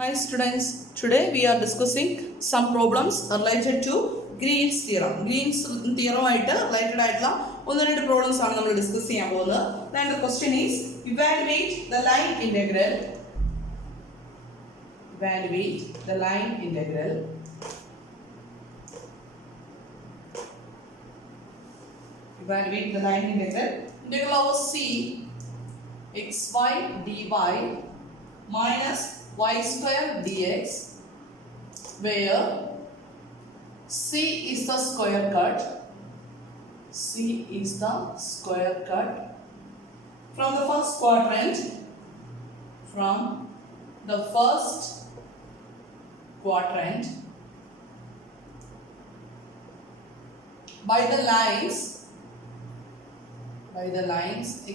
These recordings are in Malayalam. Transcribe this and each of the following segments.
Hi students, today we are discussing some problems related to Green's theorem. Green's theorem ആയിട്ട് related ആയിട്ടുള്ള ഒന്ന് രണ്ട് പ്രോബ്ലംസ് ആണ് നമ്മൾ ഡിസ്കസ് ചെയ്യാൻ പോകുന്നത്. Then the question is evaluate the line integral. Evaluate the line integral. Evaluate the line integral. Integral over c xy dy minus y square dx, where c is the square cut. C is the square cut from the first quadrant. From the first quadrant by the lines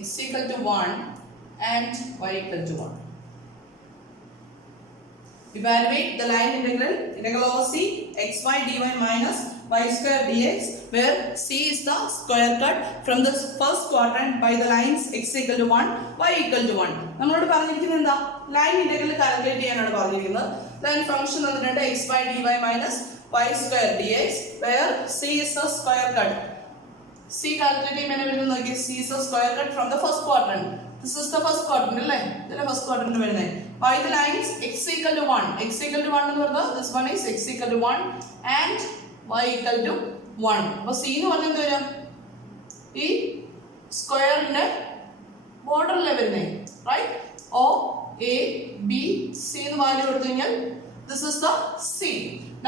x equal to 1 and y equal to 1. Evaluate the line integral over c xy dy minus y square dx, where c is the square cut from the first quadrant by the lines x equal to 1, y equal to 1. നമ്മളോട് പറഞ്ഞിരിക്കുന്നത് എന്താ? ലൈൻ ഇന്റഗ്രൽ കാൽക്കുലേറ്റ് ചെയ്യാനാണ് പറഞ്ഞിരിക്കുന്നത്. Then function തന്നിട്ടുണ്ട് xy dy minus y square dx, where c is the square cut. c calculate ചെയ്യാൻ വരുന്നത് നോക്കി, c is the square cut from the first quadrant. This is the first quadrant അല്ലേ? ഇതിലെ first quadrant വരുന്നത് by the lines x equal to 1. x equal to 1 എന്ന് പറഞ്ഞാൽ this one is x equal to 1 and y equal to 1. അപ്പോൾ c എന്ന് പറഞ്ഞാൽ എന്ത് വരും? ഈ സ്ക്വയറിന്റെ ബോർഡറിലെ വരുന്നത്, right? o a b c എന്ന് വാല്യൂ കൊടുത്തു കഴിഞ്ഞാൽ this is the c.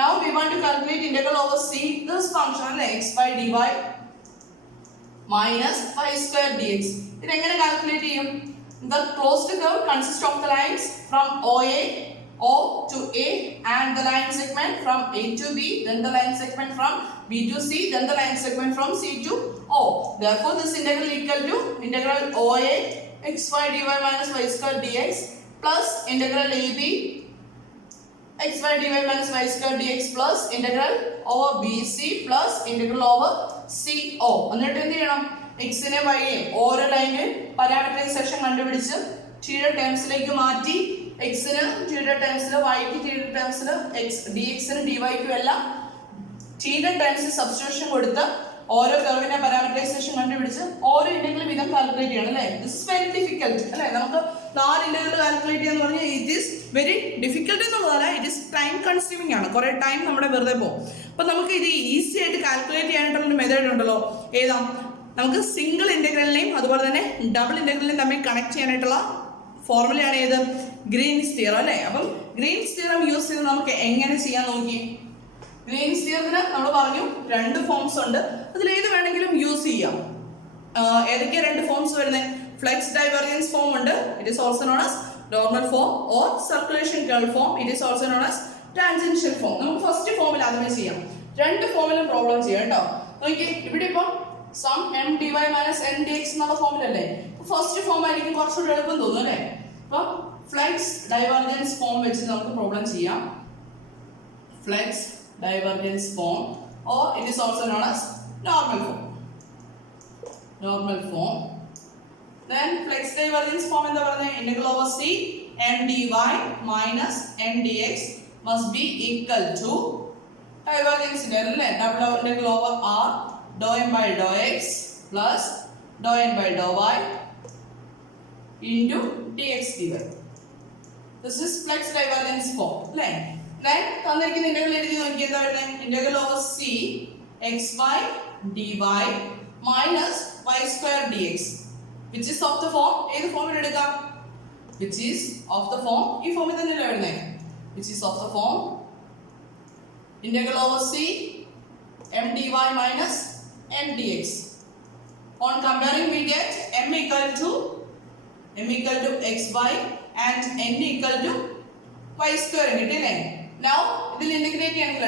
Now we want to calculate integral over c, this function അല്ലേ, x by dy minus y square dx. ഇത് എങ്ങനെ കാൽക്കുലേറ്റ് ചെയ്യും? The closed curve consists of the lines from O to A and the line segment from A to B, then the line segment from B to C, then the line segment from C to O. Therefore, this integral equal to integral OA xy dy minus y square dx plus integral AB xy dy minus y square dx plus integral over BC plus integral over CO. എന്നിട്ട് എന്ത് ചെയ്യണം? x നെ y നെ ഓരോ ലൈനിന് പാരാമീറ്ററൈസേഷൻ കണ്ടുപിടിച്ച് ടിയുടെ ടേംസിലേക്ക് മാറ്റി, x ന് ടിയുടെ ടേംസിൽ, y ക്ക് ടിയുടെ ടേംസിൽ, x dx ന് dy ക്കും എല്ലാം ടിയുടെ ടേംസിൽ സബ്സ്റ്റിറ്റ്യൂഷൻ കൊടുത്ത് ഓരോ കർവിനെ പാരാമീറ്ററൈസേഷൻ കണ്ടുപിടിച്ച് ഓരോ ഇന്റഗ്രൽ വീതം കാൽക്കുലേറ്റ് ചെയ്യണം അല്ലേ? ദിസ് ഇസ് വെരി ഡിഫിക്കൽട്ട് അല്ലേ? നമുക്ക് 4 ഇന്റഗ്രൽ കാൽക്കുലേറ്റ് ചെയ്യാന്ന് പറഞ്ഞാൽ ഇറ്റ് ഈസ് വെരി ഡിഫിക്കൽട്ട് എന്നുള്ളതല്ല, ഇറ്റ് ഈസ് ടൈം കൺസ്യൂമിംഗ് ആണ്. കുറേ ടൈം നമ്മുടെ വെറുതെ പോകും. അപ്പം നമുക്ക് ഇത് ഈസി ആയിട്ട് കാൽക്കുലേറ്റ് ചെയ്യാനായിട്ടുള്ളൊരു മെത്തേഡ് ഉണ്ടല്ലോ. ഏതാ? നമുക്ക് സിംഗിൾ ഇന്റഗ്രലിനെയും അതുപോലെ തന്നെ ഡബിൾ ഇന്റഗ്രലിനെയും തമ്മിൽ കണക്ട് ചെയ്യാനായിട്ടുള്ള ഫോർമുലയാണ് ഏത്? ഗ്രീൻസ് തിയറം അല്ലേ? അപ്പം ഗ്രീൻസ് തിയറം യൂസ് ചെയ്ത് നമുക്ക് എങ്ങനെ ചെയ്യാൻ നോക്കി. ഗ്രീൻസ് തിയറത്തിന് നമ്മൾ പറഞ്ഞു 2 ഫോംസ് ഉണ്ട്, അതിലേത് വേണമെങ്കിലും യൂസ് ചെയ്യാം. ഏതൊക്കെയാ 2 ഫോംസ് വരുന്നത്? ഫ്ലെക്സ് ഡൈവർജൻസ് ഫോം ഉണ്ട്, it is also known as normal form, or circulation curl form, it is also known as tangential form. നമുക്ക് ഫസ്റ്റ് ഫോമിൽ ആദ്യമേ ചെയ്യാം. 2 ഫോമിലും പ്രോബ്ലം ചെയ്യാം കേട്ടോ. നോക്കി, ഇവിടെ ഇപ്പം some m dy minus n dx എന്നുള്ള ഫോമിലല്ലേ? ഫസ്റ്റ് ഫോം ആയിരിക്കും കുറച്ചുകൂടി എളുപ്പം തോന്നുന്നു അല്ലേ? അപ്പം ഫ്ലെക്സ് ഡൈവർജൻസ് ഫോം വെച്ച് നമുക്ക് പ്രോബ്ലം ചെയ്യാം. Flex divergence form, or it is also known as normal form. Then flex divergence form എന്താ പറയുന്നത്? integral over c m dy minus n dx must be equal to divergence integral അല്ലേ? double integral over r dou m by dou x plus dou n by dou y into dx dy. This is flex divergence form അല്ലേ? Then തന്നിരിക്കുന്ന ഇന്റഗ്രൽ എഴുതി നോക്കി, എന്താ വരുന്നത്? Integral over c xy dy minus y square dx, which is of the form, ഏത് ഫോമിൽ എടുക്കാം? which is of the form, ഈ ഫോമിൽ തന്നെയല്ലേ വരുന്നത്? which is of the form integral over c m dy minus n dx. On comparing we get m equal to xy and n equal to y square കിട്ടില്ലേ? Now ഇതിൽ ഇന്റഗ്രേറ്റ് ചെയ്യണമെങ്കിൽ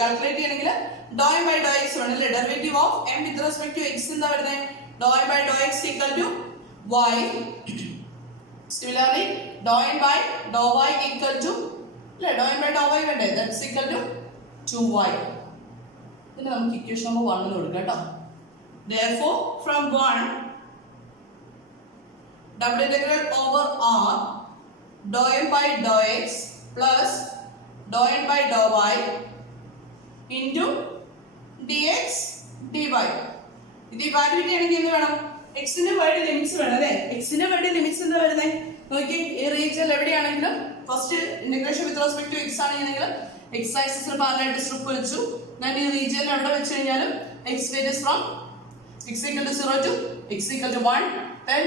കാൽക്കുലേറ്റ് ചെയ്യണമെങ്കിൽ dou m by dou x വേണമല്ലേ? Derivative of m with respect to x എന്താ വരുന്നത്? dou m by dou x equal to y. Similarly dou m by dou y equal to അല്ലേ? dou m by dou y വേണ്ടേ? that's equal to 2y. ഇതിന് നമുക്ക് ഇക്വേഷൻ നമ്പർ 1 എന്ന് കൊടുക്കാം കേട്ടോ. Therefore from 1 double integral over r dou m by dou x plus dou n by dou y into dx dy. ഇത് ഇവാലുവേറ്റ് ചെയ്യണമെങ്കിൽ എന്ത് വേണം? എക്സിന്റെ വൈഡ് ലിമിറ്റ്സ് വേണം അല്ലേ? എക്സിന്റെ വൈഡ് ലിമിറ്റ്സ് എന്താ വരുന്നത്? നോക്കി, ഈ റീജിയനിൽ എവിടെയാണെങ്കിലും first integration with respect to x ആണെങ്കിൽ എക്സ് ആക്സിസിന് പാരലൽ സ്ട്രിപ്പ് വെച്ചു. ഞാൻ ഈ റീജിയനിൽ എവിടെ വെച്ച് കഴിഞ്ഞാലും x varies from x equal to 0 to x equal to 1, then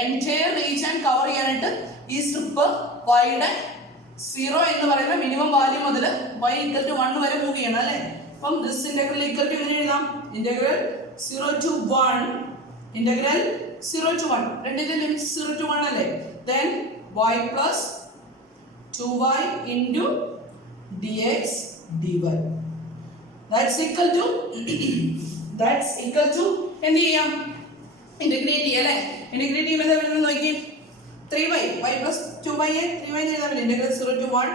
entire region cover ചെയ്യാനായിട്ട് ഈ സ്ട്രിപ്പ് y-യുടെ 0 എന്ന് പറയുന്ന മിനിമം വാല്യൂ മുതൽ y equal to 1 വരെ മൂവ് ചെയ്യണം അല്ലേ? അപ്പം ദിസ് ഇന്റഗ്രൽ ഈക്വൽ ടു എങ്ങനെ എഴുതാം? ഇന്റഗ്രൽ 0 to 1, ഇന്റഗ്രൽ 0 to 1, രണ്ടിന്റെ ലിമിറ്റ്സ് 0 to 1 അല്ലേ? then y plus 2y into dx dy, that's equal to എന്ത് ചെയ്യാം? ഇന്റഗ്രേറ്റ് ചെയ്യാം അല്ലേ? ഇന്റഗ്രേറ്റ് ചെയ്യുമ്പോൾ എന്താ വരുന്നത് നോക്കി, 3y, y plus 2y 3y ചെയ്താൽ മതി. Integral 0 to 1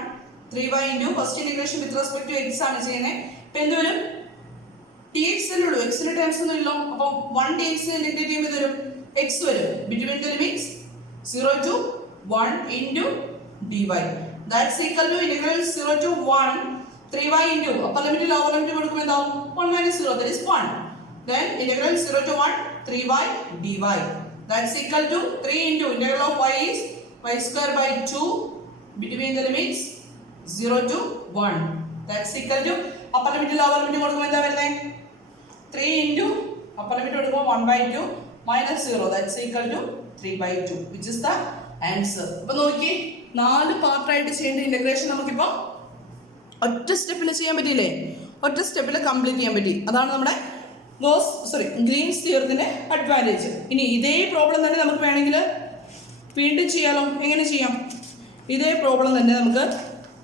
3y into first integration with respect to x ആണ് ചെയ്യുന്നത്. ഇപ്പൊ എന്ത് വരും? dx അല്ലേ ഉള്ളൂ, x ന്റെ ടേംസ് ഒന്നും ഇല്ലോ. അപ്പോൾ 1 dx ഇന്റഗ്രേറ്റ് ചെയ്യുമ്പോൾ വരും x വരും. Between the limits 0 to 1 into dy, that's equal to integral 0 to 1 3y into upper limit lower limit കൊടുക്കുമ്പോൾ എന്താവും? 1 minus 0, that is 1. Then integral 0 to 1 3y dy, that's equal to 3 into integral of y is y square by 2 between the limits 0 to 1, that's equal to upper limit lower limit കൊടുക്കുമ്പോൾ എന്താ വരുന്നത്? 3 into upper limit കൊടുക്കുമ്പോൾ 1 by 2 minus 0, that's equal to 3 by 2, which is the answer. അപ്പോൾ നോക്കി, 4 പാർട്ടായിട്ട് ചെയ്യേണ്ട ഇന്റഗ്രേഷൻ നമുക്കിപ്പോൾ ഒറ്റ സ്റ്റെപ്പിൽ ചെയ്യാൻ പറ്റിയില്ലേ? ഒറ്റ സ്റ്റെപ്പിൽ കംപ്ലീറ്റ് ചെയ്യാൻ പറ്റി. അതാണ് നമ്മുടെ ഗ്രീൻസ് തിയറത്തിന്റെ അഡ്വാൻറ്റേജ്. ഇനി ഇതേ പ്രോബ്ലം തന്നെ നമുക്ക് വേണമെങ്കിൽ വീണ്ടും ചെയ്യാലോ? എങ്ങനെ ചെയ്യാം? ഇതേ പ്രോബ്ലം തന്നെ നമുക്ക്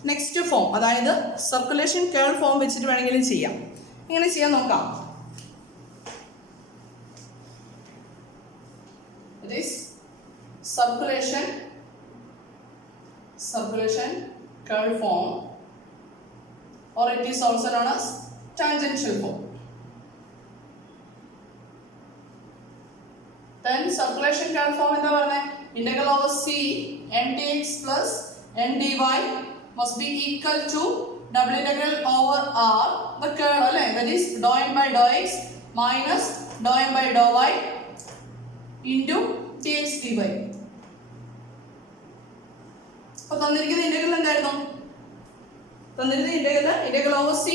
നെക്സ്റ്റ് ഫോം, അതായത് സർക്കുലേഷൻ കേൾ ഫോം വെച്ചിട്ട് വേണമെങ്കിലും ചെയ്യാം. എങ്ങനെ ചെയ്യാൻ നോക്കാം. It is circulation curl form, or it is also known as tangential form. Then circulation curl form എന്താ പറയുന്നത്? Integral over c n dx plus n dy must be equal to double integral over r the curl അല്ലേ? That is dou n by dou x minus dou n by dou y into dx dy. അപ്പോൾ തന്നിരിക്കുന്ന ഇന്റഗ്രൽ എന്തായിരുന്നു? തന്നിരിക്കുന്ന integral over c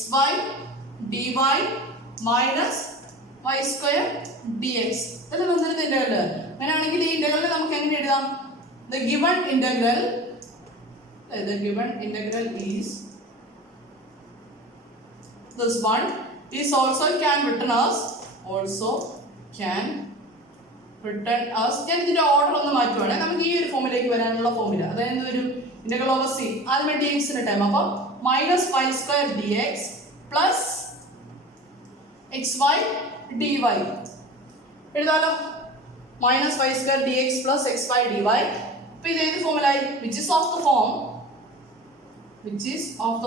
xy dy minus y square dx. ഇതല്ലേ തന്നിരുന്ന ഇന്റഗ്രൽ. അങ്ങനെയാണെങ്കിൽ ഈ ഇന്റഗ്രൽ നമുക്ക് എങ്ങനെ എഴുതാം? The given integral is this one is also can written as ഞാൻ ഇതിന്റെ ഓർഡർ ഒന്ന് മാറ്റുവാണ്. നമുക്ക് ഈ ഒരു ഫോമിലേക്ക് വരാനുള്ള ഫോമില, അതായത് ഒരു ഇന്റഗ്രൽ ഓവർ c ആദ്യം dx ന്റെ ടൈം, അപ്പോൾ minus y square dx plus xy dy എഴുതാലോ. Minus y square dx plus xy dy. അപ്പോൾ ഇത് ഏത് ഫോമിലായി? which is of the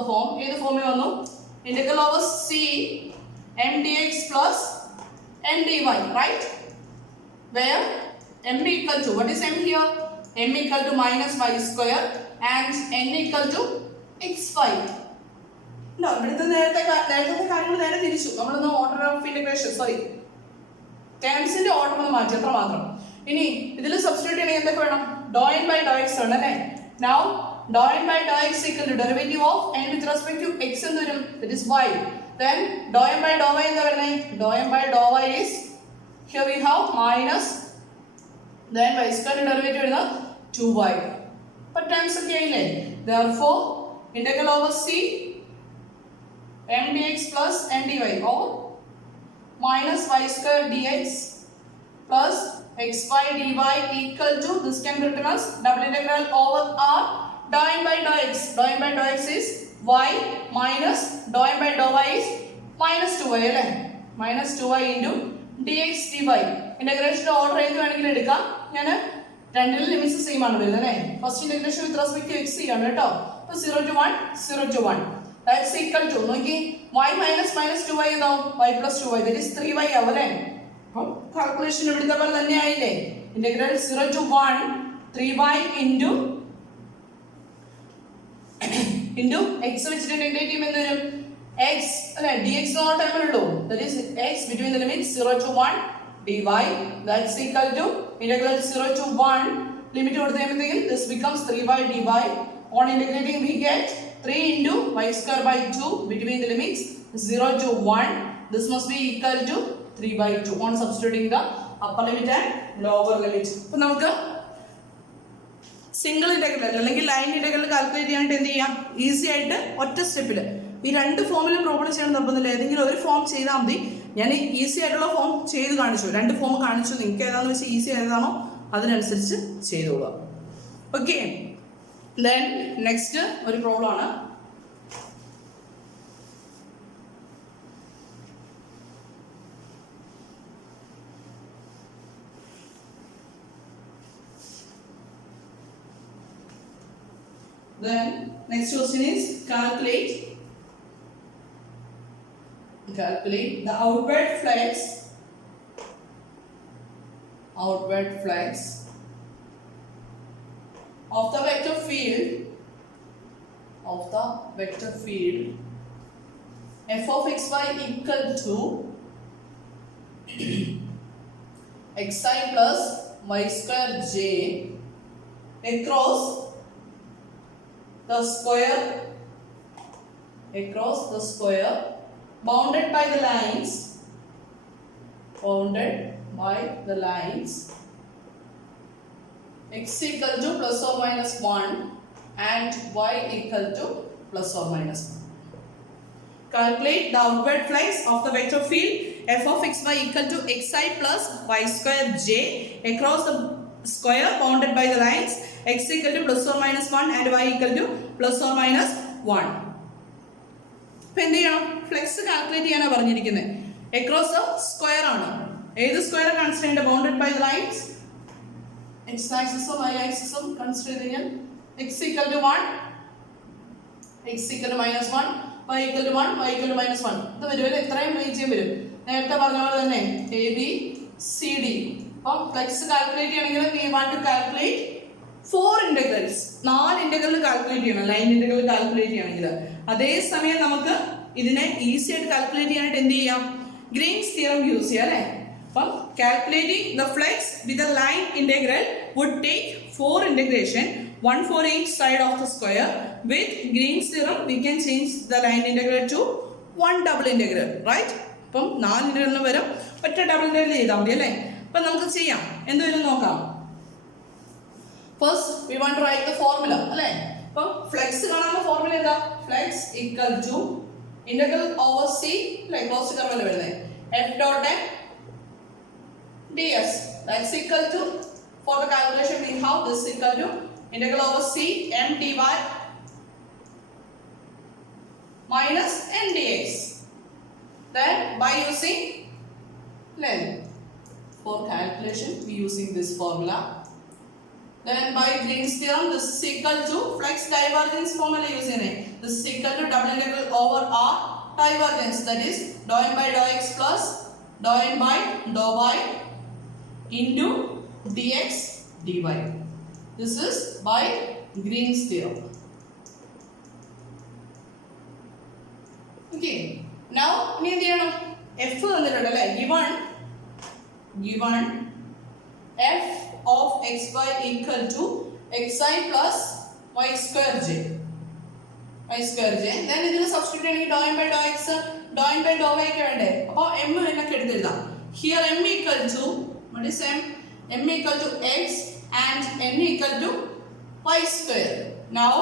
form ഏത് ഫോമിൽ വന്നു? Integral over c m dx plus n dy, right? Where m equal to, what is m here? m equal to minus y square and n equal to xy. No, ഇവിടുത്തെ നേരത്തെ കാര്യങ്ങൾ നേരെ തിരിച്ചു. നമ്മളൊന്ന് ഓർഡർ ഓഫ് ഇന്റഗ്രേഷൻ ടേംസിന്റെ ഓർഡർ ഒന്ന് മാറ്റി, അത്ര മാത്രം. ഇനി ഇതിൽ സബ്സ്റ്റിറ്റ്യൂട്ട് ചെയ്യണമെങ്കിൽ എന്തൊക്കെ വേണം? dou n by dou x ആണ് അല്ലേ? Now dou n by dou x equal to derivative of n with respect to x എന്ന് വരും, that is y. Then dou n by dou y എന്താ വരുന്നത്? dou n by dou y is, here we have minus, then y square derivative വരുന്നത് 2y. അപ്പോൾ ടേംസ് ഒക്കെ ആയില്ലേ? Therefore integral over c m dx plus n dy or minus y square dx plus xy dy equal to, this can be written as double integral over r dou n by dou x. Dou n by dou x is y minus dou n by dou y is minus 2y അല്ലേ? minus 2y into dx dy. ഇന്റഗ്രേഷന്റെ ഓർഡർ ഏത് വേണമെങ്കിലും എടുക്കാം. ഞാൻ രണ്ടിലും ലിമിറ്റ്സ് സെയിം ആണ് വരുന്നത് അല്ലേ? First integration with respect to x ആണ് കേട്ടോ. അപ്പോൾ 0 to 1 that's equal to, നോക്കി, y minus 2y എന്താവും? y plus 2y, that is 3y ആവും അല്ലേ? അപ്പോൾ കാൽക്കുലേഷൻ ഇവിടുത്തെ പോലെ തന്നെ ആയില്ലേ? Integral 0 to 1 3y into x വെച്ചിട്ട് ഇന്റഗ്രേറ്റ് ചെയ്യുമ്പോൾ എന്ത് വരും? x അല്ലേ dx നോട്ട് തമ്മിലുള്ളൂ. that is x between the limits 0 to 1 dy that's equal to integral 0 to 1 limit കൊടുത്തു കഴിയുമ്പോഴത്തേക്കും this becomes 3y dy. On integrating we get 3 into y square by 2 between the limits 0 to 1. This must be equal to 3 by 2 on substituting the upper limit and lower limit. അപ്പോൾ നമുക്ക് സിംഗിൾ ഇന്റഗ്രൽ അല്ലെങ്കിൽ ലൈൻ ഇന്റഗ്രൽ കാൽക്കുലേറ്റ് ചെയ്യാനായിട്ട് എന്ത് ചെയ്യാം? ഈസി ആയിട്ട് ഒറ്റ സ്റ്റെപ്പിൽ ഈ രണ്ട് ഫോമിലും പ്രോബ്ലം ചെയ്യണം നിർബന്ധമില്ല. ഏതെങ്കിലും ഒരു ഫോം ചെയ്താൽ മതി. ഞാൻ ഈസി ആയിട്ടുള്ള ഫോം ചെയ്ത് കാണിച്ചു, രണ്ട് ഫോം കാണിച്ചു. നിങ്ങൾക്ക് ഏതാണെന്ന് വെച്ചാൽ ഈസി ഏതാണോ അതിനനുസരിച്ച് ചെയ്തോളുക. ഓക്കെ, ദെൻ നെക്സ്റ്റ് ഒരു പ്രോബ്ലം ആണ്. Then next question is calculate the outward flux of the vector field f of xy equal to xi plus y square j across the square bounded by the lines x equal to plus or minus 1 and y equal to plus or minus 1. Calculate the outward flux of the vector field f of xy equal to xi plus y square j across the square bounded by the lines x equal to plus or minus 1 and y equal to plus or minus 1. ഇപ്പം എന്ത് ചെയ്യണം? ഫ്ലെക്സ് കാൽക്കുലേറ്റ് ചെയ്യാനാണ് പറഞ്ഞിരിക്കുന്നത്. അക്രോസ് ദ സ്ക്വയർ ആണ്. ഏത് സ്ക്വയർ കൺസിഡർ ചെയ്യേണ്ട? Bounded by the lines x ആക്സിസും വൈ ആക്സിസും കൺസിഡർ ചെയ്യാൻ x equal to 1, x equal to minus 1, y equal to 1, y equal to minus 1. ഇത് വരുമ്പോൾ എത്രയും റീജിയൻ വരും? നേരത്തെ പറഞ്ഞ പോലെ തന്നെ എ ബി സി ഡി. അപ്പം ഫ്ലെക്സ് കാൽക്കുലേറ്റ് ചെയ്യണമെങ്കിൽ we want to calculate 4 integrals. 4 integral calculate ചെയ്യണം, ലൈൻ ഇന്റഗ്രൽ കാൽക്കുലേറ്റ് ചെയ്യണമെങ്കിൽ. അതേസമയം നമുക്ക് ഇതിനെ ഈസി ആയിട്ട് കാൽക്കുലേറ്റ് ചെയ്യാനായിട്ട് എന്ത് ചെയ്യാം? ഗ്രീൻസ് തിയറം യൂസ് ചെയ്യാം അല്ലേ? അപ്പം calculating the flux with a line integral would take 4 integration, 1 for each side of the square. With Green's theorem we can change the line integral to 1 double integral, right? അപ്പം 4 ഇന്റഗ്രലിന് വരും ഒറ്റ ഡബിൾ ഇന്റഗ്രൽ ചെയ്താൽ മതി അല്ലേ? അപ്പം നമുക്ക് ചെയ്യാം. എന്ത് വരും നോക്കാം. First we want to write the formula അല്ലേ? അപ്പം ഫ്ലെക്സ് കാണാനുള്ള ഫോർമുല എന്താ? Flux equal to integral over C അല്ലേ, ക്ലോസ്ഡ് കർവ് വരുന്നത് f dot n ds. That's equal to, for the calculation we have this equal to integral over c m dy minus n dx. Then by using length for calculation we using this formula. Then by Green's theorem this is equal to flux divergence formula using it. This is equal to double integral over r divergence, that is dou n by dou x plus dou n by dou y into dx dy. This is by Green's theorem. Okay, now we need f തന്നിട്ടുണ്ടല്ലേ, given f of xy equal to xi plus y square j. Then ഇതിനെ സബ്സ്റ്റിറ്റ്യൂട്ട് ചെയ്യണമെങ്കിൽ dou n by dou x, dou n by dou y ഒക്കെ വേണ്ടേ? അപ്പോൾ m എന്നൊക്കെ എടുത്തെഴുതാം. Here m equal to, what is m? m equal to x and n equal to y square. Now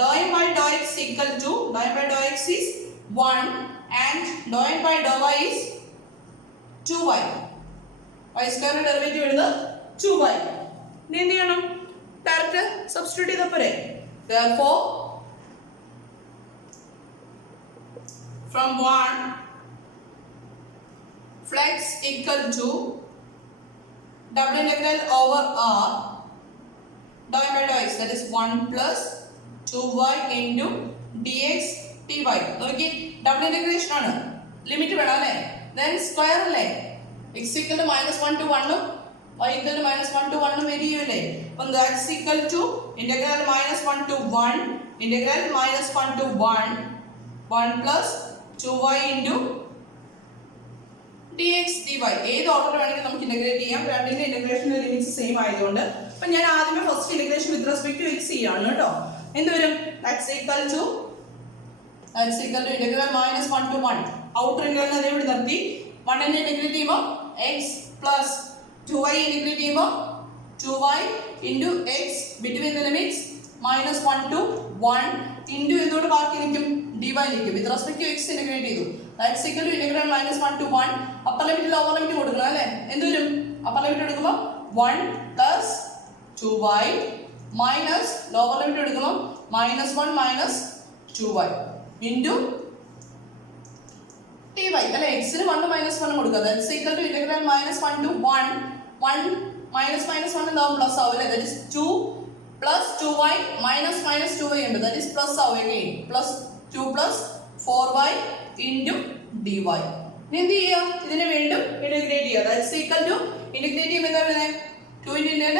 dou n by dou x equal to, dou n by dou x is 1 and dou n by dou y is 2y. y square derivative എഴുതുക 2y. ഇനി എന്ത് ചെയ്യണം? ഡയറക്റ്റ് സബ്സ്റ്റിറ്റ്യൂട്ട് ചെയ്താൽ പോരെ. Therefore from 1 flux equal to double integral over r dou n by dou x, that is 1 plus 2y into dx dy. നോക്കി ഡബിൾ ഇന്റഗ്രേഷൻ ആണ്, ലിമിറ്റ് വേണം അല്ലേ? then സ്ക്വയർ അല്ലേ, x equal to -1 to 1 y equal to minus 1 to 1 vary ചെയ്യൂലേ. അപ്പം that's equal to integral minus 1 to 1 integral minus 1 to 1 plus 2y into dx dy. ഏത് ഓർഡർ വേണമെങ്കിലും നമുക്ക് ഇന്റഗ്രേറ്റ് ചെയ്യാം. രണ്ടിന്റെ ഇന്റഗ്രേഷന്റെ ലിമിറ്റ്സ് സെയിം ആയതുകൊണ്ട് അപ്പം ഞാൻ ആദ്യമേ first integration with respect to x ചെയ്യാണ് കേട്ടോ. എന്ത് വരും? that's equal to integral minus 1 to 1 outer integral അതേ ഇവിടെ നിർത്തി 1 നെ ഇന്റഗ്രേറ്റ് ചെയ്യുമ്പോൾ x plus 2y integrate ചെയ്യുമ്പോൾ 2y into x between the limits minus 1 to 1 into എന്തുകൊണ്ട് ബാക്കി നിൽക്കും? dy നിൽക്കും. with respect to x integrate ചെയ്തു. that's equal to integral minus 1 to 1 upper limit lower limit കൊടുക്കണം അല്ലേ? എന്ത് വരും? upper limit എടുക്കുമ്പോൾ 1 plus 2y minus lower limit എടുക്കുമ്പോൾ minus 1 minus 2y into dy അല്ലേ? x ന് 1 minus 1 കൊടുക്കുക. that's equal to integral minus 1 to 1 minus 1 എന്താവും? പ്ലസ് ആവും അല്ലേ? that is 2 plus 2y minus 2y ഉണ്ട്. that is plus ആവും again plus 2 plus 4y into dy. ഇനി എന്ത് ചെയ്യുക? ഇതിനെ വീണ്ടും ഇന്റഗ്രേറ്റ് ചെയ്യുക. that's equal to ഇന്റഗ്രേറ്റ് ചെയ്യുമ്പോൾ എന്താ വരുന്നത്? 2 into integral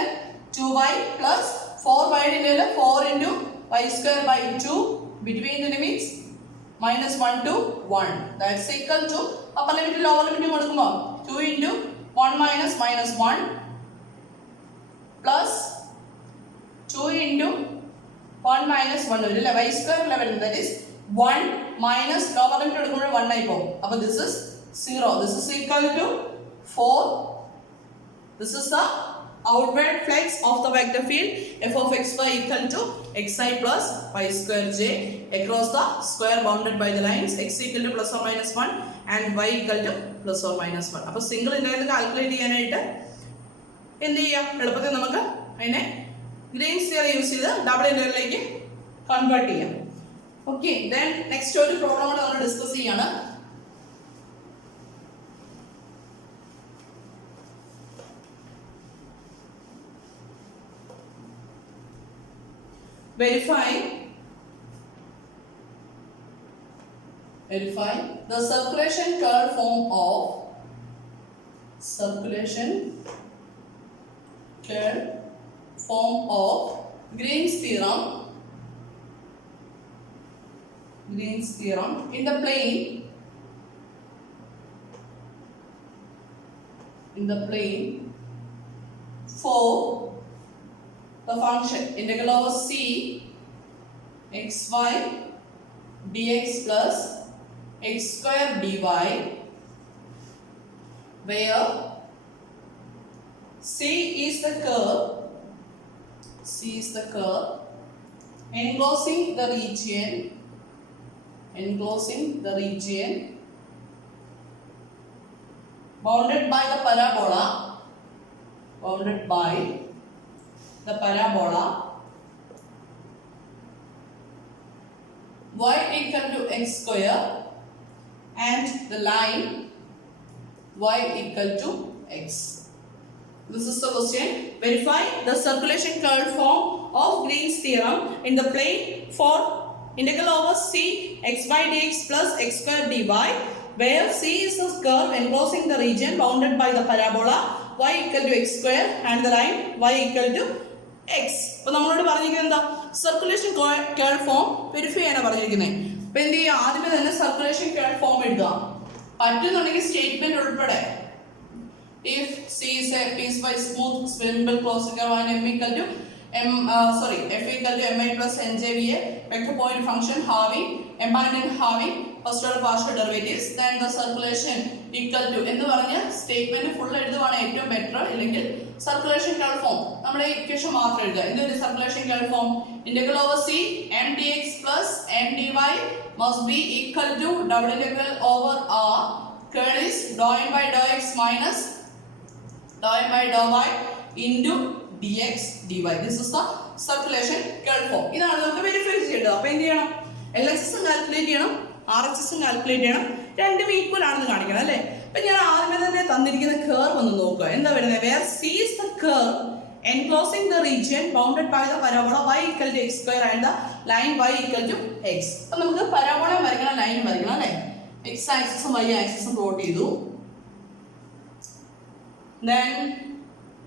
2y plus 4y integral 4 into y square by 2 between the limits minus 1 to 1. that's equal to upper limit lower limit കൊടുക്കുമ്പോൾ 2 into 1 minus 1 plus 2 into 1 minus 1 വരും അല്ലേ? y square level that is 1 minus lower limit എടുക്കുമ്പോൾ 1 ആയി പോകും. അപ്പോൾ this is 0. this is equal to 4. this is the outward flex of the vector field f of xy equal to xi plus y square j across the square bounded by the lines x equal to plus or minus 1 and y equal to plus or minus 1. അപ്പോൾ സിംഗിൾ ഇന്റഗ്രൽ കാൽക്കുലേറ്റ് ചെയ്യാനായിട്ട് എന്ത് ചെയ്യാം? എളുപ്പത്തിൽ നമുക്ക് അതിനെ ഗ്രീൻസ് തിയറി യൂസ് ചെയ്ത് ഡബിൾ ഇന്റഗ്രലിലേക്ക് കൺവേർട്ട് ചെയ്യാം. ഓക്കെ, ദെൻ നെക്സ്റ്റ് ഒരു പ്രോബ്ലം കൂടെ നമ്മൾ ഡിസ്കസ് ചെയ്യാണ്. Verify the circulation curve form of Green's theorem in the plane for the function integral over c xy dx plus x square dy where c is the curve enclosing the region bounded by the parabola y equal to x square and the line y equal to x. This is the question. Verify the circulation curve form of Green's theorem in the plane for integral over c xy dx plus x square dy where c is the curve enclosing the region bounded by the parabola y equal to x square and the line y equal to x. അപ്പോൾ നമ്മളോട് പറഞ്ഞിരിക്കുന്നത് എന്താ? സർക്കുലേഷൻ കേൾ ഫോം വെരിഫൈ ചെയ്യാനാണ് പറഞ്ഞിരിക്കുന്നത്. അപ്പോൾ എന്ത് ചെയ്യുക? ആദ്യമേ തന്നെ സർക്കുലേഷൻ കേൾ ഫോം എഴുതുക. പറ്റുന്നുണ്ടെങ്കിൽ സ്റ്റേറ്റ്മെന്റ് ഉൾപ്പെടെ if c is a piecewise smooth spherical closed curve and f equal to mi plus njva vector point function having first order partial derivatives then the circulation equal to എന്ന് പറഞ്ഞ സ്റ്റേറ്റ്മെന്റ് ഫുൾ എഴുതുവാണ് ഏറ്റവും ബെറ്റർ. അല്ലെങ്കിൽ സർക്കുലേഷൻ കേൾ ഫോം നമ്മുടെ ഇക്വേഷൻ മാത്രം എഴുതുക. എന്തൊരു circulation curl form? Integral over c m dx plus m dy must be equal to double integral over r curl is dou n by dou x minus dou n by dou y into dx dy. This is the circulation curl form. ഇതാണ് നമുക്ക് വെരിഫൈ ചെയ്യേണ്ടത്. അപ്പോൾ എന്ത് ചെയ്യണം? LHS കാൽക്കുലേറ്റ് ചെയ്യണം, RHS കാൽക്കുലേറ്റ് ചെയ്യണം. രണ്ടും ഈക്വൽ ആണെന്ന് കാണിക്കണം അല്ലേ? അപ്പം ഞാൻ ആദ്യമേ തന്നെ തന്നിരിക്കുന്ന കർവ് ഒന്ന് നോക്കുക. എന്താ വരുന്നത്? Where c is the curve enclosing the region bounded by the parabola y equal to x square and the line y equal to x. അപ്പം നമുക്ക് പരാബോള വരയ്ക്കണം, ലൈൻ വരയ്ക്കണം അല്ലേ? x ആക്സിസും y ആക്സിസും പ്ലോട്ട് ചെയ്തു. Then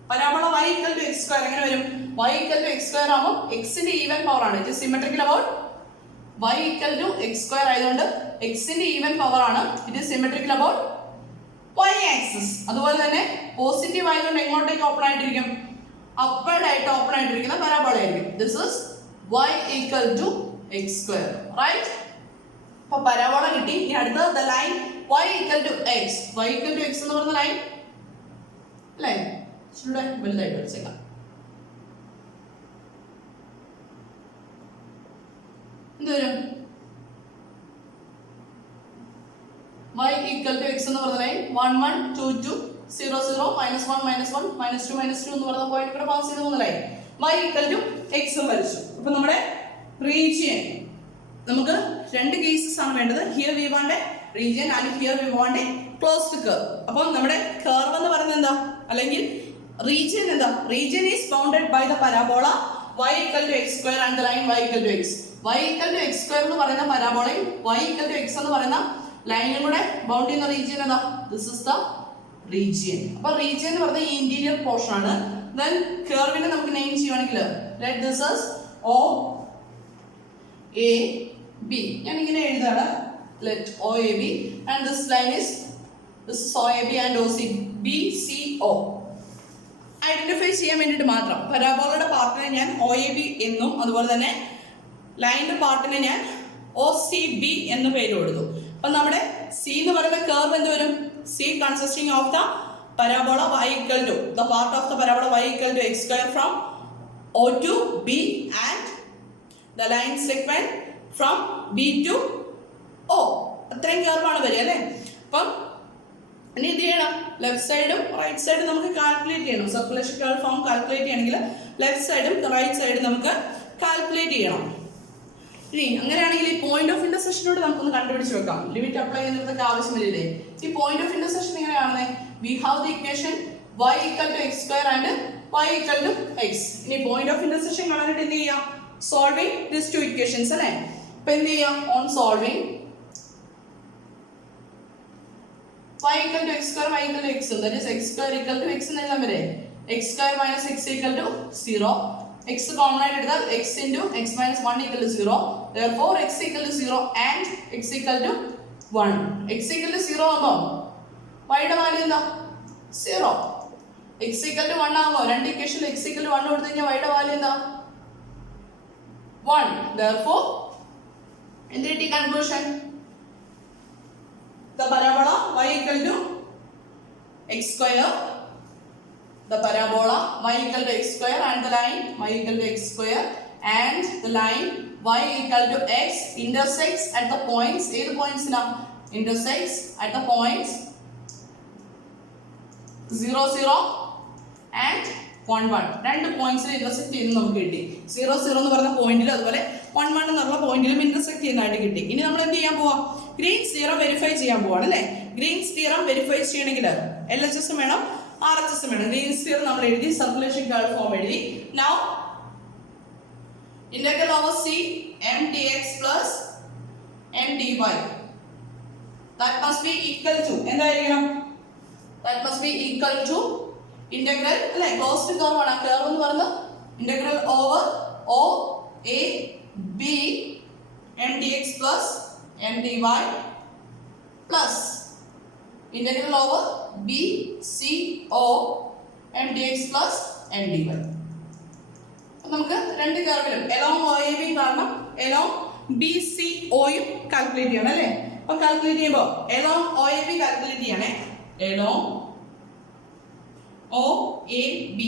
parabola y equal to x square എങ്ങനെ വരും? y equal to x square ആവുമ്പോൾ x ന്റെ ഈവൻ പവർ ആണ്. It is symmetrical about y equal to x square ആയതുകൊണ്ട് x ന്റെ ഈവൻ പവർ ആണ്. It is symmetrical about y axis. അതുപോലെ തന്നെ പോസിറ്റീവ് ആയതുകൊണ്ട് എങ്ങോട്ടേക്ക് ഓപ്പൺ ആയിട്ടിരിക്കും? അപ്വേർഡ് ആയിട്ട് ഓപ്പൺ ആയിട്ടിരിക്കുന്ന പരാബോള ആയിരിക്കും. This is y equal to x square, right? അപ്പൊ പരാബോള കിട്ടി. ഇനി അടുത്തത് the line y equal to x. y equal to x എന്ന് പറയുന്ന ലൈൻ ലൈൻ ഇവിടെ വലുതായിട്ട് വരച്ചേക്കാം. എന്ത് വരും? y equal to x എന്ന് പറയുന്ന ലൈൻ 1 1 2 2 0 0 -1 -1 -2 -2 എന്ന് പറയുന്ന പോയിന്റ് കൂടെ പാസ് ചെയ്ത് പോകുന്ന line y equal to x വരച്ചു. അപ്പൊ നമ്മുടെ റീജിയൻ നമുക്ക് രണ്ട് കേസസ് ആണ് വേണ്ടത്. Here we want a region and here we want a closed curve. അപ്പോൾ നമ്മുടെ കർവ് എന്ന് പറയുന്നത് എന്താ, അല്ലെങ്കിൽ റീജിയൻ എന്താ? Region is bounded by the parabola y equal to x square and the line y equal to x. y equal to x square എന്ന് പറയുന്ന പരാബോളയും y equal to x എന്ന് പറയുന്ന ലൈനും കൂടെ ബൗണ്ട് ചെയ്യുന്ന റീജിയൻ ഏതാ? This is the region. അപ്പോൾ റീജിയൻ എന്ന് പറയുന്നത് ഈ ഇന്റീരിയർ പോർഷൻ ആണ്. ദെൻ കർവിനെ നമുക്ക് നെയിം ചെയ്യുവാണെങ്കിൽ let this is O A B. ഞാൻ ഇങ്ങനെ എഴുതാണ്. Let O A B and this line is O A B and O C B C O. Identify ചെയ്യാൻ വേണ്ടിയിട്ട് മാത്രം പരാബോളയുടെ പാർട്ടിനെ ഞാൻ O A B എന്നും അതുപോലെ തന്നെ ലൈനിന്റെ പാർട്ടിനെ ഞാൻ O C B എന്നും പേര് കൊടുത്തു. അപ്പം നമ്മുടെ C എന്ന് പറയുന്ന കർവ് എന്ത് വരും? C consisting of the parabola y equal to the part of the parabola y equal to x square from O to B and the line segment from B to O. അത്രയും കർവാണ് വരിക അല്ലേ? അപ്പം ഇനി എന്ത് ചെയ്യണം? ലെഫ്റ്റ് സൈഡും റൈറ്റ് സൈഡും നമുക്ക് കാൽക്കുലേറ്റ് ചെയ്യണം. സർക്കുലേഷൻ കർവ് ഫോം കാൽക്കുലേറ്റ് ചെയ്യണമെങ്കിൽ ലെഫ്റ്റ് സൈഡും റൈറ്റ് സൈഡും നമുക്ക് കാൽക്കുലേറ്റ് ചെയ്യണം. ഇനി അങ്ങനെയാണെങ്കിൽ ഈ പോയിന്റ് ഓഫ് ഇന്റർസെക്ഷനോട് നമുക്കൊന്ന് കണ്ടുപിടിച്ച് വെക്കാം. ലിമിറ്റ് അപ്ലൈ ചെയ്യുന്നതൊക്കെ ആവശ്യമില്ലേ? ഈ പോയിന്റ് ഓഫ് ഇന്റർസെക്ഷൻ എങ്ങനെയാണെന്നേ? We have the equation y equal to x square and y equal to x. ഇനി പോയിന്റ് ഓഫ് ഇന്റർസെക്ഷൻ കാണാനായിട്ട് എന്ത് ചെയ്യാം? സോൾവിങ് ദീസ് ടു ഇക്വേഷൻസ് അല്ലേ? അപ്പൊ എന്ത് ചെയ്യാം? On solving y equal to x square y equal to x, that is x square equal to x എന്ന് എഴുതാൻ വരെ x square minus x equal to 0. x common ആയിട്ട് എടുത്താൽ x into x minus 1 equal to 0. therefore x equal to 0 and x equal to 1. x equal to 0 ആകുമ്പോൾ y യുടെ വാല്യൂ എന്താ? 0. x equal to 1 ആകുമ്പോൾ രണ്ട് ഇക്വേഷനിൽ x equal to 1 കൊടുത്തു കഴിഞ്ഞാൽ y യുടെ വാല്യൂ എന്താ? 1. therefore എന്ത് കിട്ടി? Conclusion the parabola y equal to x square, the parabola y equal to x square and the line y equal to x square and the line y equal to x intersects at the points, ഏത് points ന? intersects at the points 0 0 and 1 1. രണ്ട് പോയിന്റ്സിൽ ഇന്റർസെക്ട് ചെയ്യുന്നത് നമുക്ക് കിട്ടി. 0 0 എന്ന് പറയുന്ന പോയിന്റിൽ അതുപോലെ 1 1 എന്നുള്ള പോയിന്റിലും ഇന്റർസെക്ട് ചെയ്യുന്നതായിട്ട് കിട്ടി. ഇനി നമ്മൾ എന്ത് ചെയ്യാൻ പോവാം? ഗ്രീൻസ് തിയറം വെരിഫൈ ചെയ്യാൻ പോവാണ് അല്ലേ? ഗ്രീൻസ് തിയറം വെരിഫൈ ചെയ്യണമെങ്കിൽ LHS വേണം, RHS വേണം. ഗ്രീൻസ് തിയറം നമ്മൾ എഴുതി, സർക്കുലേഷൻ കർവ് ഫോം എഴുതി. Now integral over C m dx plus m dy that must be equal to എന്തായിരിക്കണം? that must be equal to integral അല്ലേ? ക്ലോസ്ഡ് കർവ് ആണ്. ആ കർവ് എന്ന് പറയുന്നത് integral over O A B m dx plus m dy plus integral over b c o m dx plus m dy. നമുക്ക് രണ്ട് കർവിലും along OAB കാരണം along BCO യും കാൽക്കുലേറ്റ് ചെയ്യണം അല്ലേ? അപ്പൊ കാൽക്കുലേറ്റ് ചെയ്യുമ്പോൾ along OAB കാൽക്കുലേറ്റ് ചെയ്യണേ. along OAB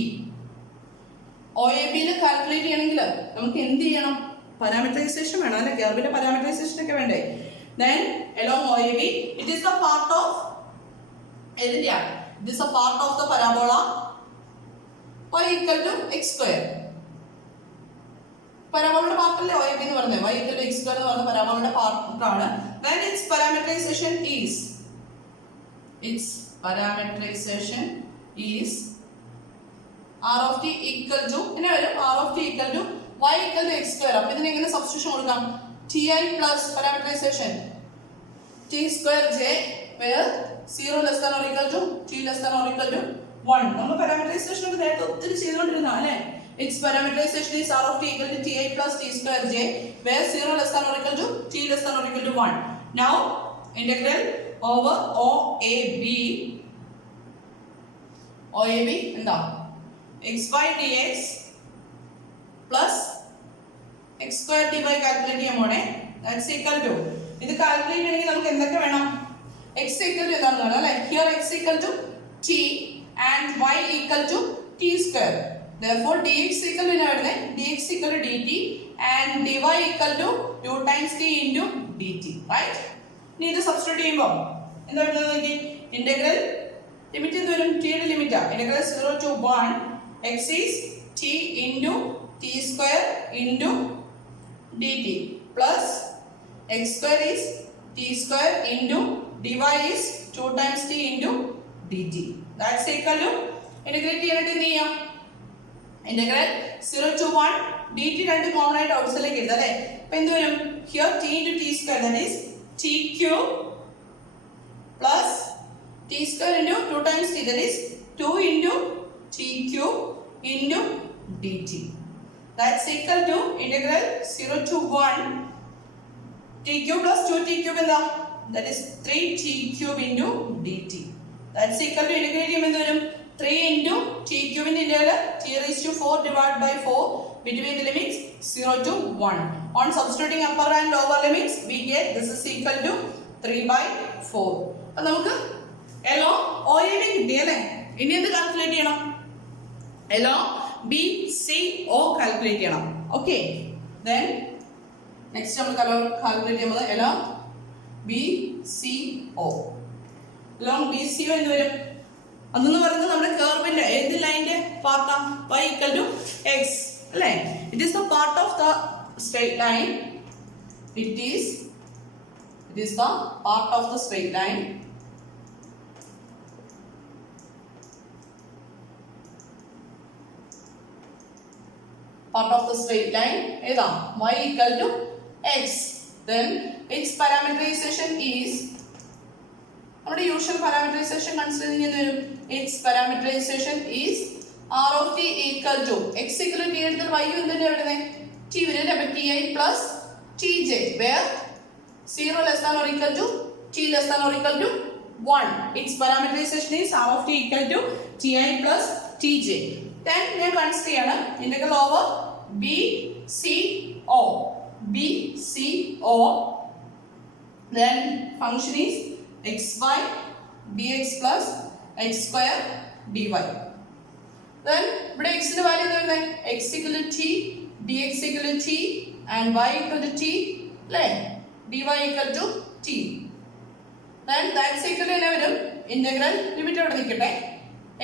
OAB കാൽക്കുലേറ്റ് ചെയ്യണമെങ്കിൽ നമുക്ക് എന്ത് ചെയ്യണം? പാരാമീറ്ററൈസേഷൻ വേണം അല്ലേ? കർവിന്റെ പാരാമീറ്ററൈസേഷൻ ഒക്കെ വേണ്ടേ? then along OAB it is the part of എഴുതിയാണ്. it is a part of the parabola y equal to x square. പരാബോളയുടെ പാർട്ടല്ലേ OAB എന്ന് പറഞ്ഞത്? y equal to x square എന്ന് പറഞ്ഞ പരാബോളയുടെ പാർട്ടാണ്. then its parameterization is r of t equal to എന്നെ വരും r of t equal to y equal to x square. അപ്പോൾ ഇതിനെ എങ്ങനെ സബ്സ്റ്റിറ്റ്യൂഷൻ കൊടുക്കാം? ti plus parameterization t square j where 0 less than or equal to t less than or equal to 1. നമ്മൾ പാരാമീറ്ററൈസേഷൻ ഒക്കെ നേരത്തെ ഒത്തിരി ചെയ്തുകൊണ്ടിരുന്ന അല്ലേ? Its parameterization is r of t equal to ti plus t square j, where 0 less than or equal to t less than or equal to 1. Now integral over OAB എന്താ x by dx plus x square dy calculate ചെയ്യാൻ പോണേ. That's equal to ഇത് കാൽക്കുലേറ്റ് ചെയ്യണമെങ്കിൽ നമുക്ക് എന്തൊക്കെ വേണം? x equal to എന്താണെന്ന് വേണം അല്ലേ? Here x equal to t and y equal to t square. Therefore dx equal to എന്താ? dx equal to dt and dy equal to 2 times t into dt, right? ഇനി ഇത് സബ്സ്റ്റിറ്റ്യൂട്ട് ചെയ്യുമ്പോൾ എന്താ വരുന്നത് നോക്കി? ഇന്റഗ്രൽ ലിമിറ്റ് എന്ത് വരും? t യുടെ ലിമിറ്റ് ആണ്. Integral 0 to 1 x is t into t square into dt plus x square is t square into dy is 2 times t into dt. That's equal to integrate ചെയ്യാനായിട്ട് എന്ത് ചെയ്യാം? ഇന്റഗ്രൽ 0 to 1 dt രണ്ട് കോമൺ ആയിട്ട് ഔട്ട്സൈഡിലേക്ക് എഴുതാം അല്ലേ? അപ്പോൾ എന്ത് വരും? here t into t square, that is t cube plus t square into 2 times t, that is 2 into t cube into dt. That's equal to integral 0 to 1 t cube plus 2t cube എന്താ? that is 3t cube into dt. That's equal to integrate ചെയ്യുമ്പോൾ എന്ത് വരും? 3 into t cube in integral t raised to 4 divided by 4 between the limits 0 to 1. On substituting upper and lower limits, we get this is equal to 3 by 4. അപ്പോൾ നമുക്ക് along OAB കിട്ടി അല്ലേ? ഇനി എന്ത് കാൽക്കുലേറ്റ് ചെയ്യണം? along BCO കാൽക്കുലേറ്റ് ചെയ്യണം. ഓക്കെ, then next നമ്മൾ കാൽക്കുലേറ്റ് ചെയ്യുന്നത് along BCO. along BCO എന്ന് വരും. അതെന്ന് പറയുന്നത് നമ്മുടെ കർവിന്റെ ഏത് ലൈനിന്റെ പാർട്ടാ? y equal to x അല്ലേ? it is the part of the straight line. it is the part of the straight line ഏതാ? y equal to x. then its parameterization is നമ്മുടെ യൂഷ്വൽ പാരാമീറ്ററൈസേഷൻ കൺസിഡർ ചെയ്യുന്ന വരും. its parameterization is r of t equal to x equal to t എടുത്താൽ y എന്തിനാ വരുന്നത്? t വരും അല്ലേ? അപ്പോൾ ti plus tj where 0 less than or equal to t less than or equal to 1. its parameterization is r of t equal to ti plus tj. then ഞാൻ കൺസിഡർ ചെയ്യാണ് integral over BCO. then function is xy dx plus x square dy. then ഇവിടെ x ന്റെ വാല്യൂ എന്താ വരുന്നത്? x equal to t, dx equal to t and y equal to t അല്ലേ? dy equal to t. then that's equal to എന്നാ വരും? ഇന്റഗ്രൽ ലിമിറ്റ് അവിടെ നിൽക്കട്ടെ.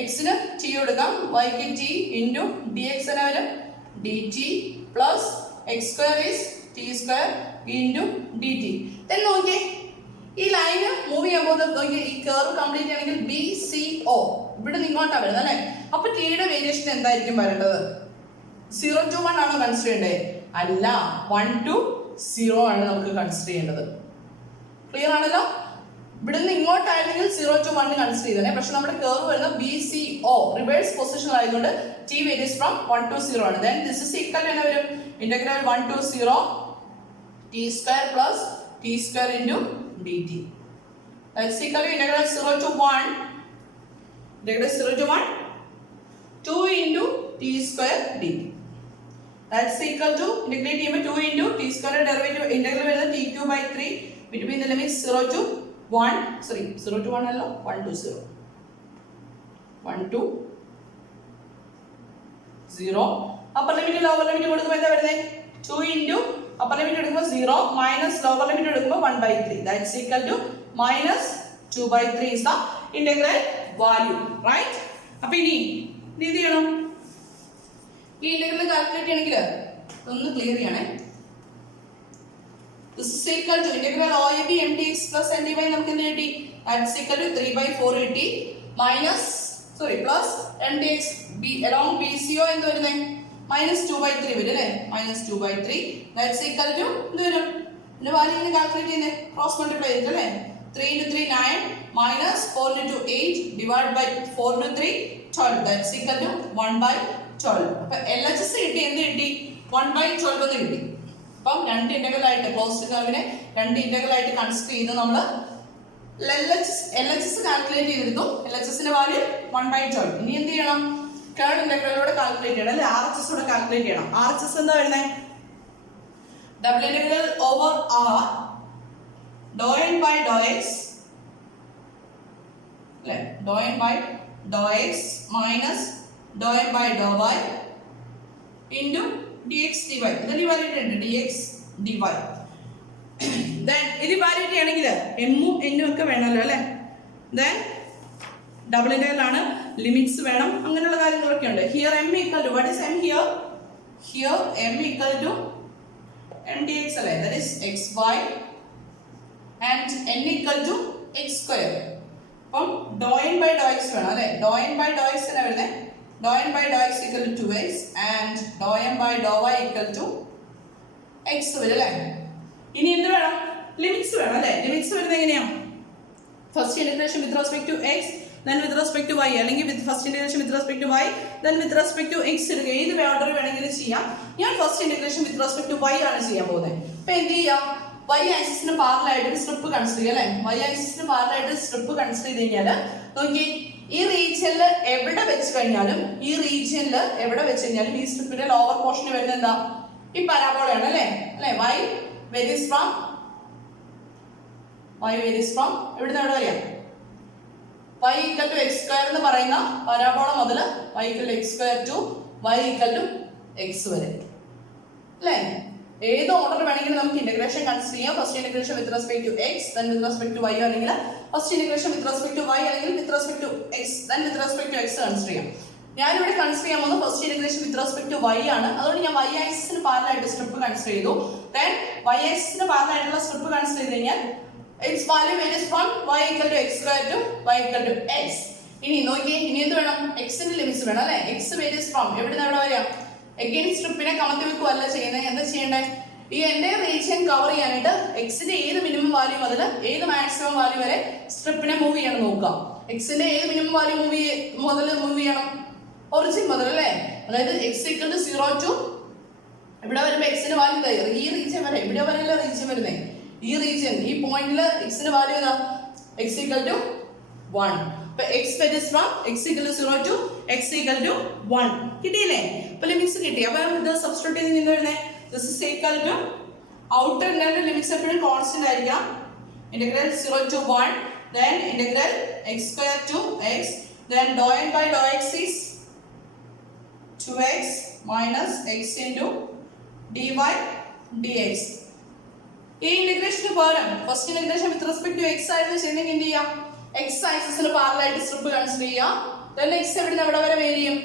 x ന് t കൊടുക്കാം, y ക്ക് t into dx എന്നാ വരും? dt plus x square is t square into dt. then നോക്കിയേ ഈ ലൈന് മൂവ് ചെയ്യുമ്പോൾ നോക്കിയേ ഈ കർവ് കംപ്ലീറ്റ് ചെയ്യണമെങ്കിൽ BCO ഇവിടെ നിന്ന് ഇങ്ങോട്ടാണ് വരുന്നത് അല്ലേ? അപ്പോൾ ടിയുടെ വേരിയേഷൻ എന്തായിരിക്കും വരേണ്ടത്? 0 to 1 ആണോ കൺസിഡർ ചെയ്യേണ്ടത്? അല്ല, 1 to 0 ആണ് നമുക്ക് കൺസിഡർ ചെയ്യേണ്ടത്. ക്ലിയർ ആണല്ലോ? ഇവിടെ നിന്ന് ഇങ്ങോട്ടായിരുന്നെങ്കിൽ 0 to 1 കൺസിഡർ ചെയ്തേ. പക്ഷെ നമ്മുടെ കർവ് വരുന്നത് BCO റിവേഴ്സ് പൊസിഷൻ ആയതുകൊണ്ട് t varies from 1 to 0 ആണ്. then this is equal to എന്നാ വരും? Integral 1 to 0 t square plus t square into dt. that's equal to integral 0 to 1 2 into t square dt. that's equal to integrate ചെയ്യുമ്പോൾ 2 into t square derivative integral വരുന്നത് t cube by 3 between the limits 0 to 1 അല്ല 1 to 0 upper limit lower limit കൊടുക്കുമ്പോൾ എന്താ വരുന്നത്? 2 into upper limit എടുക്കുമ്പോൾ 0 minus lower limit എടുക്കുമ്പോൾ 1 by 3. that's equal to minus 2 by 3 is the integral value, right? അപ്പോൾ ഇനി എന്ത് ചെയ്യണം? ഈ ഇന്റഗ്രൽ കാൽക്കുലേറ്റ് ചെയ്യണമെങ്കിൽ ഒന്ന് ക്ലിയർ ചെയ്യണേ. this is equal to integral OAB mdx plus ndy നമുക്ക് എന്ത് കിട്ടി? that's equal to 3 by 4 കിട്ടി plus mdx along BCO എന്ത് വരുന്നത്? minus 2 by 3 വരും അല്ലേ? minus 2 by 3 that's equal to എന്ത് വരും? ഇതിന്റെ വാല്യൂ ഇങ്ങനെ കാൽക്കുലേറ്റ് ചെയ്യുന്നത് ക്രോസ് മൾട്ടിപ്ലൈ ചെയ്തിട്ട് അല്ലേ? 3 into 3 9 minus 4 into 8 divided by 4 into 3 12. That's equal to 1 by 12. അപ്പോൾ LHS കിട്ടി, എന്ത് കിട്ടി? 1 by 12 എന്ന് കിട്ടി. അപ്പം രണ്ട് ഇന്റഗ്രൽ ആയിട്ട് ക്ലോസ്ഡ് കർവിനെ രണ്ട് ഇന്റഗ്രൽ ആയിട്ട് കൺസിഡർ ചെയ്ത് നമ്മൾ LHS കാൽക്കുലേറ്റ് ചെയ്തിരുന്നു. LHSന്റെ വാല്യൂ 1 by 12. ഇനി എന്ത് ചെയ്യണം? കേർഡ് ഇന്റഗ്രലിലൂടെ കാൽക്കുലേറ്റ് ചെയ്യണം, അല്ലെ? RHS കൂടെ കാൽക്കുലേറ്റ് ചെയ്യണം. RHS എന്താ വരുന്നത്? Double integral over R dou n by dou x, അല്ലെ? dou n by dou x minus dou n by dou y into dx dy. ഇതിന് ഇവാലുവേറ്റ് ഉണ്ട്, dx dy. Then ഇത് ഇവാലുവേറ്റ് ചെയ്യണമെങ്കിൽ എമ്മും എന്നും ഒക്കെ വേണമല്ലോ, അല്ലേ? Then ഡബിൾ ഇന്റഗ്രൽ ആണ്, ലിമിറ്റ്സ് വേണം, അങ്ങനെയുള്ള കാര്യങ്ങളൊക്കെ ഉണ്ട്. Here m equal to, what is m here? Here m equal to m dx, അല്ലേ? That is xy and n equal to x square. അപ്പം dou n by dou x വേണം, അല്ലേ? dou n by dou x എന്നാ വരുന്നത്? dou n by dou x equal to 2x and dou n by dou y equal to x വരും, അല്ലേ? ഇനി എന്ത് വേണം? ലിമിറ്റ്സ് വേണം, അല്ലേ? ലിമിറ്റ്സ് വരുന്നത് എങ്ങനെയാണ്? First integration with respect to x, then with respect to y, അല്ലെങ്കിൽ with first integration with respect to y, then with respect to x എടുക്കുക. ഏത് ഓർഡർ വേണമെങ്കിലും ചെയ്യാം. ഞാൻ first integration with respect to y ആണ് ചെയ്യാൻ പോകുന്നത്. അപ്പോൾ എന്ത് ചെയ്യാം? y ആക്സിസിന് പാരലൽ ആയിട്ട് ഒരു സ്ട്രിപ്പ് കൺസിഡർ ചെയ്യുക, അല്ലേ? y ആക്സിസിന് പാരലൽ ആയിട്ട് സ്ട്രിപ്പ് കൺസിഡർ ചെയ്ത് കഴിഞ്ഞാൽ നോക്കി, ഈ റീജിയനിൽ എവിടെ വെച്ച് കഴിഞ്ഞാലും ഈ സ്ട്രിപ്പിന്റെ ലോവർ പോർഷന് വരുന്നത് എന്താ? ഈ പരാബോളയാണ്, അല്ലേ? y varies from എവിടുന്ന് എവിടെ വരെയാ? y equal to x square എന്ന് പറയുന്ന പരാബോള മുതൽ y equal to x square to y equal to x വരെ, അല്ലേ? ഏത് ഓർഡർ വേണമെങ്കിലും നമുക്ക് ഇന്റഗ്രേഷൻ കൺസിഡർ ചെയ്യാം. First integration with respect to x, then with respect to y, അല്ലെങ്കിൽ first integration with respect to y, അല്ലെങ്കിൽ with respect to x, then with respect to x consider ചെയ്യാം. ഞാനിവിടെ കൺസിഡർ ചെയ്യാൻ പോകുന്നത് first integration with respect to y ആണ്. അതുകൊണ്ട് ഞാൻ y ആക്സിസിന് പാരലൽ ആയിട്ട് സ്ട്രിപ്പ് കൺസിഡർ ചെയ്തു. then y ആക്സിസിന് പാരലൽ ആയിട്ടുള്ള സ്ട്രിപ്പ് കൺസിഡർ ചെയ്ത് കഴിഞ്ഞാൽ its value varies from y equal to x square to y equal to x. ഇനി നോക്കിയേ, ഇനി എന്ത് വേണം? x ന്റെ ലിമിറ്റ്സ് വേണം, അല്ലേ? x varies from എവിടുന്ന് എവിടെ വരെയാ? അഗൈൻ സ്ട്രിപ്പിനെ കമത്തി വെക്കുകയല്ല ചെയ്യുന്നത്. എന്താ ചെയ്യേണ്ടത്? ഈ എൻ്റെ റീജിയൻ കവർ ചെയ്യാനായിട്ട് എക്സിന്റെ ഏത് മിനിമം വാല്യൂ മുതൽ ഏത് മാക്സിമം വാല്യൂ വരെ സ്ട്രിപ്പിനെ മൂവ് ചെയ്യണം നോക്കാം. എക്സിന്റെ ഏത് മിനിമം വാല്യൂ മുതൽ മൂവ് ചെയ്യണം? ഒറിജിൻ മുതൽ, അല്ലേ? അതായത് x equal to 0 to ഇവിടെ വരുമ്പോൾ എക്സിന്റെ വാല്യൂ ഈ റീജിയൻ വരെ, ഇവിടെ വരെയല്ല റീജിയൻ വരുന്നത്, ഈ റീജിയൻ, ഈ പോയിന്റിൽ എക്സിന്റെ വാല്യൂ ഏതാ? x equal to 1. അപ്പൊ x varies from x equal to 0 to x equal to 1. കിട്ടിയില്ലേ? അപ്പൊ ലിമിറ്റ്സ് കിട്ടി. അപ്പൊ ഇത് സബ്സ്റ്റിറ്റ്യൂട്ട് ചെയ്ത് നിന്ന് വരുന്നത് this is equal to outer integral limits എപ്പോഴും കോൺസ്റ്റന്റ് ആയിരിക്കാം. Integral 0 to 1, then integral x square to x, then dou n by dou x is 2x minus x into dy dx. ഈ ഇന്റഗ്രേഷന് പകരം first integration with respect to x ആയിരുന്നു ചെയ്യുന്നെങ്കിൽ എന്ത് ചെയ്യാം? x ആക്സിസിന് പാരലൽ ആയിട്ട് സ്ട്രിപ്പ് കൺസിഡർ ചെയ്യാം. then x എവിടുന്ന് എവിടെ വരെ വേരി ചെയ്യും?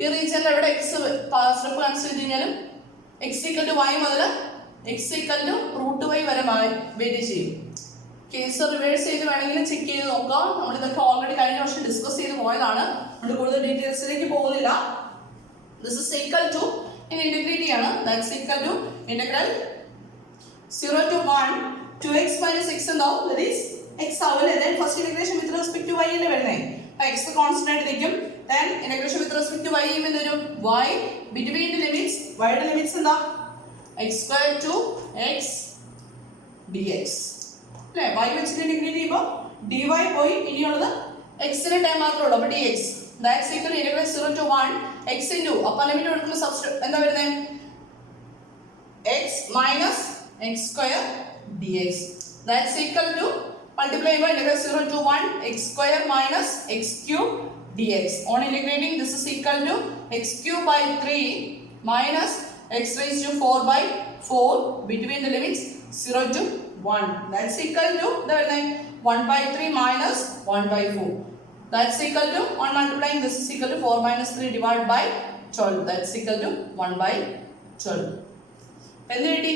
ഈ റീജിയനിൽ എവിടെ x സ്ട്രിപ്പ് കൺസിഡർ ചെയ്ത് കഴിഞ്ഞാലും x equal to y മുതൽ x equal to √y വരെ വേരി ചെയ്യും. കേസ് റിവേഴ്സ് ചെയ്ത് വേണമെങ്കിലും ചെക്ക് ചെയ്ത് നോക്കാം. നമ്മളിതൊക്കെ ഓൾറെഡി കഴിഞ്ഞ വർഷം ഡിസ്കസ് ചെയ്ത് പോയതാണ്, അതുകൊണ്ട് കൂടുതൽ ഡീറ്റെയിൽസിലേക്ക് പോകുന്നില്ല. this is equal to integrate ആണ്, that's equal to integral 0 to 1 2x minus x എന്താവും? that is x ആവില്ലേ? then first integration with respect to y അല്ലേ വരുന്നത്? x കോൺസ്റ്റന്റ് ആയിട്ട് നിൽക്കും. then integration with respect to y എന്ന് വരും y between the limits, y യുടെ ലിമിറ്റ്സ് എന്താ? x square to x dx, അല്ലേ? y വെച്ചിട്ട് ഇന്റഗ്രേറ്റ് ചെയ്യുമ്പോൾ dy പോയി, ഇനിയുള്ളത് x ന്റെ ടൈം മാത്രമേ ഉള്ളൂ. അപ്പോൾ dx that's equal to integral 0 to 1 x into upper limit കൊടുക്കുമ്പോൾ സബ്സ്റ്റിറ്റ്യൂട്ട് എന്താ വരുന്നത്? x minus x square dx, that's equal to multiply by integral 0 to 1 x square minus x cube dx. On integrating, this is equal to x cube by 3 minus x raised to 4 by 4 between the limits 0 to 1. That's equal to the 1 by 3 minus 1 by 4. That's equal to, on multiplying, this is equal to 4 minus 3 divided by 12. That's equal to 1 by 12. എന്ത് കിട്ടി?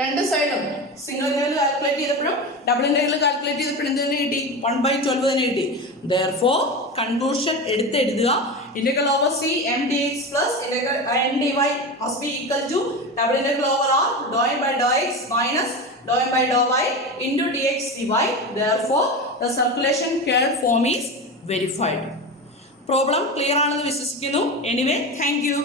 രണ്ട് സൈഡും സിംഗിൾ ഇന്റഗ്രൽ കാൽക്കുലേറ്റ് ചെയ്തപ്പോഴും ഡബിൾ ഇന്റഗ്രൽ കാൽക്കുലേറ്റ് ചെയ്തപ്പോഴും എന്ത് തന്നെ കിട്ടി? 1 by 12 തന്നെ കിട്ടി. Therefore, conclusion എടുത്തെഴുതുക. Integral over c m dx plus integral n dy must be equal to double integral over r dou n by dou x minus dou m by dou y into dx dy. Therefore, the circulation curve form is verified. Problem clear ആണെന്ന് വിശ്വസിക്കുന്നു. Anyway, thank you.